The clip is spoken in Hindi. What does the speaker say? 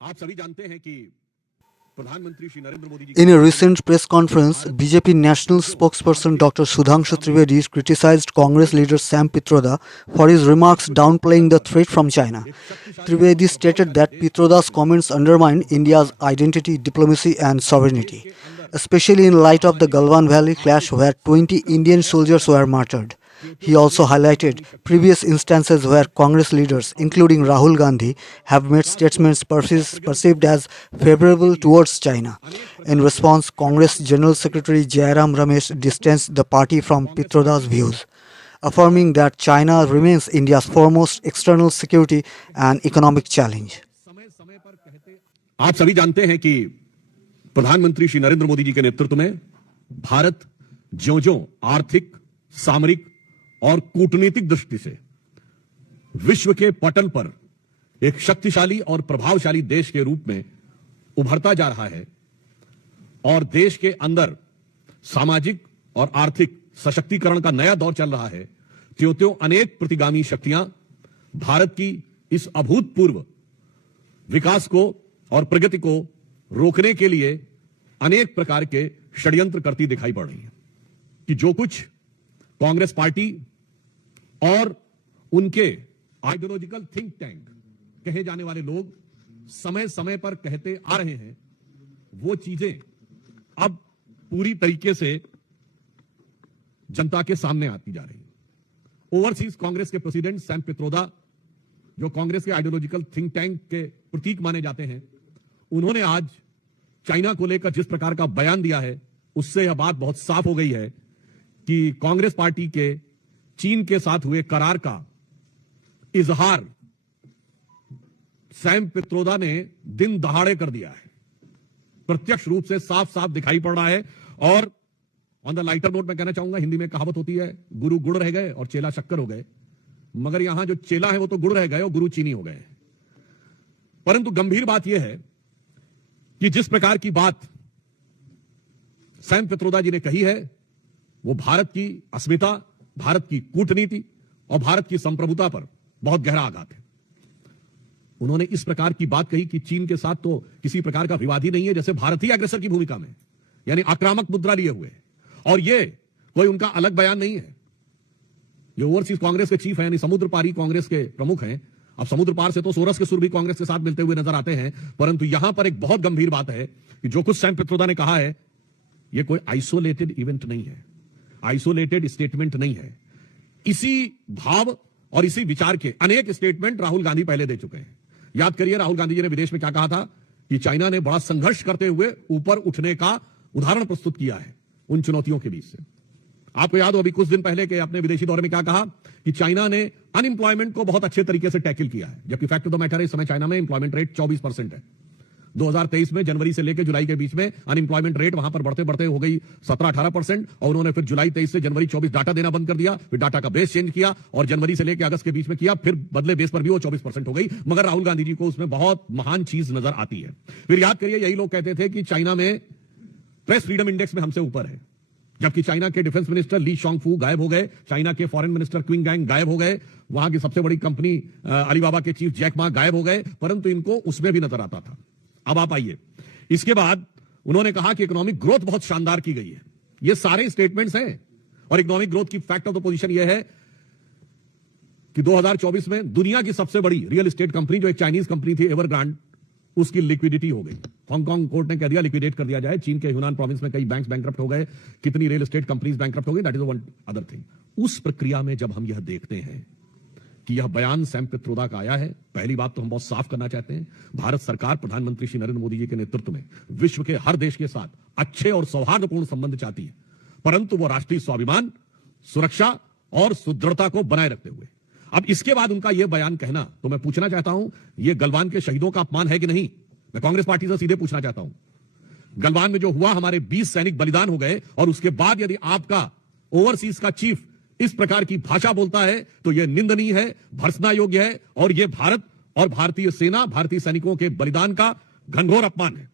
आप सभी जानते हैं कि प्रधानमंत्री Shri Narendra Modi ji In a recent press conference, BJP national spokesperson Dr. Sudhanshu Trivedi criticized Congress leader Sam Pitroda for his remarks downplaying the threat from China. Trivedi stated that Pitroda's comments undermine India's identity, diplomacy and sovereignty, especially in light of the Galwan Valley clash where 20 Indian soldiers were martyred. He also highlighted previous instances where Congress leaders, including Rahul Gandhi, have made statements perceived as favorable towards China. In response, Congress General Secretary Jairam Ramesh distanced the party from Pitroda's views, affirming that China remains India's foremost external security and economic challenge. आप सभी जानते हैं कि प्रधानमंत्री श्री नरेंद्र मोदी जी के नेतृत्व में भारत ज्यों-ज्यों आर्थिक, सामरिक और कूटनीतिक दृष्टि से विश्व के पटल पर एक शक्तिशाली और प्रभावशाली देश के रूप में उभरता जा रहा है और देश के अंदर सामाजिक और आर्थिक सशक्तिकरण का नया दौर चल रहा है, त्यों-त्यों अनेक प्रतिगामी शक्तियां भारत की इस अभूतपूर्व विकास को और प्रगति को रोकने के लिए अनेक प्रकार के षड्यंत्र करती दिखाई पड़ रही है कि जो कुछ कांग्रेस पार्टी और उनके आइडियोलॉजिकल थिंक टैंक कहे जाने वाले लोग समय समय पर कहते आ रहे हैं, वो चीजें अब पूरी तरीके से जनता के सामने आती जा रही है। ओवरसीज कांग्रेस के प्रेसिडेंट सैम पित्रोदा, जो कांग्रेस के आइडियोलॉजिकल थिंक टैंक के प्रतीक माने जाते हैं, उन्होंने आज चाइना को लेकर जिस प्रकार का बयान दिया है, उससे यह बात बहुत साफ हो गई है कि कांग्रेस पार्टी के चीन के साथ हुए करार का इजहार सैम पित्रोदा ने दिन दहाड़े कर दिया है। प्रत्यक्ष रूप से साफ साफ दिखाई पड़ रहा है। और ऑन द लाइटर नोट मैं कहना चाहूंगा, हिंदी में कहावत होती है, गुरु गुड़ रह गए और चेला शक्कर हो गए, मगर यहां जो चेला है वो तो गुड़ रह गए और गुरु चीनी हो गए। परंतु गंभीर बात यह है कि जिस प्रकार की बात सैम पित्रोदा जी ने कही है, वो भारत की अस्मिता, भारत की कूटनीति और भारत की संप्रभुता पर बहुत गहरा आघात है। उन्होंने इस प्रकार की बात कही कि चीन के साथ तो किसी प्रकार का विवाद ही नहीं है, जैसे भारत ही अग्रसर की भूमिका में, यानी आक्रामक मुद्रा लिए हुए। और ये कोई उनका अलग बयान नहीं है। जो ओवरसीज कांग्रेस के चीफ है, यानी समुद्र पारी कांग्रेस के प्रमुख हैं, अब समुद्र पार से तो सोरस के सुर भी कांग्रेस के साथ मिलते हुए नजर आते हैं, परंतु यहां पर एक बहुत गंभीर बात है कि जो कुछ सैम पित्रोदा ने कहा है, यह कोई आइसोलेटेड इवेंट नहीं है, आइसोलेटेड स्टेटमेंट नहीं है। इसी भाव और इसी विचार के अनेक स्टेटमेंट राहुल गांधी पहले दे चुके हैं। याद करिए, राहुल गांधी जी ने विदेश में क्या कहा था कि चाइना ने बड़ा संघर्ष करते हुए ऊपर उठने का उदाहरण प्रस्तुत किया है उन चुनौतियों के बीच से। आपको याद हो अभी कुछ दिन पहले के अपने विदेशी दौरे में क्या कहा कि चाइना ने अनएम्प्लॉयमेंट को बहुत अच्छे तरीके से टैकल किया है, जबकि फैक्ट ऑफ द मैटर है इस समय चाइना में एम्प्लॉयमेंट रेट 24% है। 2023 में जनवरी से लेकर जुलाई के बीच में अनएम्प्लॉयमेंट रेट वहां पर बढ़ते बढ़ते हो गई 17-18%, और उन्होंने फिर जुलाई 23 से जनवरी 24 डाटा देना बंद कर दिया, फिर डाटा का बेस चेंज किया और जनवरी से लेकर अगस्त के बीच में किया, फिर बदले बेस पर भी वो 24% हो गई। मगर राहुल गांधी जी को उसमें बहुत महान चीज नजर आती है। फिर याद करिए, यही लोग कहते थे कि चाइना में प्रेस फ्रीडम इंडेक्स में हमसे ऊपर है, जबकि चाइना के डिफेंस मिनिस्टर ली शॉन्गफू गायब हो गए, चाइना के फॉरेन मिनिस्टर क्विंग गैंग गायब हो गए, वहां की सबसे बड़ी कंपनी अलीबाबा के चीफ जैक मा गायब हो गए, परंतु इनको उसमें भी नजर आता था। अब आप आइए, इसके बाद उन्होंने कहा कि इकोनॉमिक ग्रोथ बहुत शानदार की गई है। ये सारे स्टेटमेंट्स हैं, और इकोनॉमिक ग्रोथ की फैक्ट ऑफ द पोजीशन यह है कि 2024 में दुनिया की सबसे बड़ी रियल एस्टेट कंपनी, जो एक चाइनीज कंपनी थी एवरग्रांड, उसकी लिक्विडिटी हो गई। हांगकांग कोर्ट ने कह दिया लिक्विडेट कर दिया जाए। चीन के ह्यूनान प्रोविंस में कई बैंक्स बैंकरप्ट हो गए, कितनी रियल एस्टेट कंपनीज बैंकरप्ट हो गई, that is one other thing. उस प्रक्रिया में जब हम यह देखते हैं कि यह बयान सैम पित्रोदा का आया है, पहली बात तो हम बहुत साफ करना चाहते हैं, भारत सरकार प्रधानमंत्री श्री नरेंद्र मोदी जी के नेतृत्व में विश्व के हर देश के साथ अच्छे और सौहार्दपूर्ण संबंध चाहती है, परंतु वो राष्ट्रीय स्वाभिमान, सुरक्षा और सुदृढ़ता को बनाए रखते हुए। अब इसके बाद उनका यह बयान कहना, तो मैं पूछना चाहता हूं, यह गलवान के शहीदों का अपमान है कि नहीं? मैं कांग्रेस पार्टी से सीधे पूछना चाहता हूं। गलवान में जो हुआ, हमारे 20 सैनिक बलिदान हो गए, और उसके बाद यदि आपका ओवरसीज का चीफ इस प्रकार की भाषा बोलता है तो यह निंदनीय है, भर्त्सना योग्य है, और यह भारत और भारतीय सेना, भारतीय सैनिकों के बलिदान का घनघोर अपमान है।